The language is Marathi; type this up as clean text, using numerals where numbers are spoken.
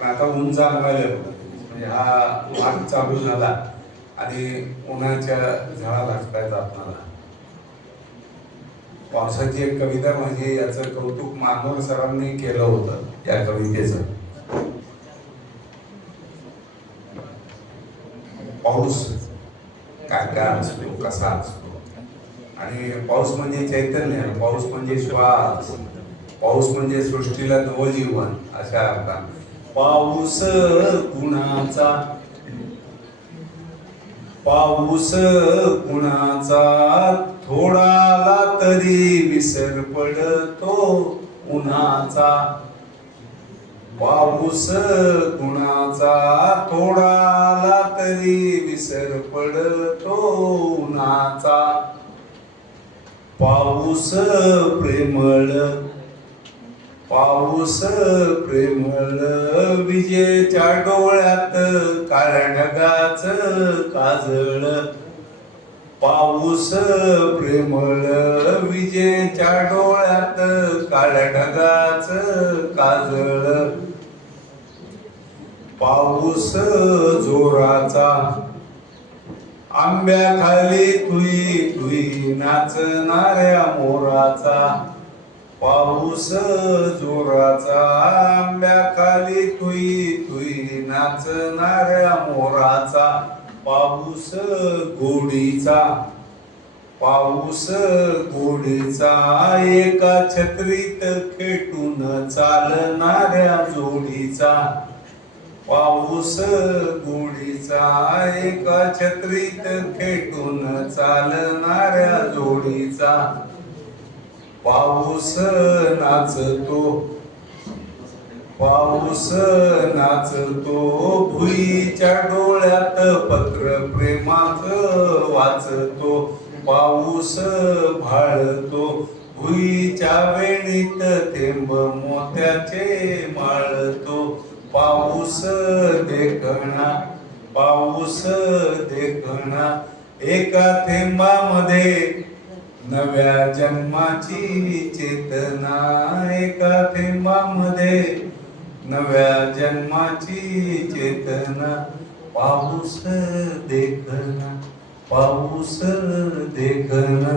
पण आता ऊन जाणवायला म्हणजे हा माग चालू झाला आणि उन्हाच्या झळा लागतायत आपल्याला. पावसाची एक कविता म्हणजे याचं कौतुक मानोर सरांनी केलं होतं या कवितेचं. पाऊस काय काय असतो, कसा असतो, आणि पाऊस म्हणजे चैतन्य, पाऊस म्हणजे श्वास, पाऊस म्हणजे सृष्टीला नवजीवन अशा अर्थात. पाऊस कुणाचा, पाऊस कुणाचा थोडाला तरी विसर पडतो उन्हाचा. पाऊस कुणाचा थोडाला तरी विसर पडतो उन्हाचा. पाऊस प्रेमळ, पाऊस प्रेमळ विजेच्या डोळ्यात काळ्या ढगाच काजळ. पाऊस प्रेमळ विजेच्या डोळ्यात काळ्या ढगाच काजळ. पाऊस जोराचा आंब्याखाली तुई तुई नाचणाऱ्या मोराचा. पाऊस जोराचा आंब्याखाली तुई तुई नाचणाऱ्या मोराचा. पाऊस गोडीचा, पाऊस गोडीचा एका छत्रीत खेटून चालणाऱ्या जोडीचा. पाऊस गोडीचा एका छत्रीत खेटून चालणाऱ्या जोडीचा. पाऊस नाचतो, पाऊस नाचतो भुईच्या डोळ्यात पत्र प्रेमाचं वाचतो. पाऊस भाळतो भुईच्या वेणीत थेंब मोत्याचे माळतो. पाऊस देखणा, पाऊस देखणा एका थेंबामध्ये नव्या जन्माची चेतना. एका थेंबामध्ये नव्या जन्माची चेतना. पाऊस देखना, पाऊस देखना.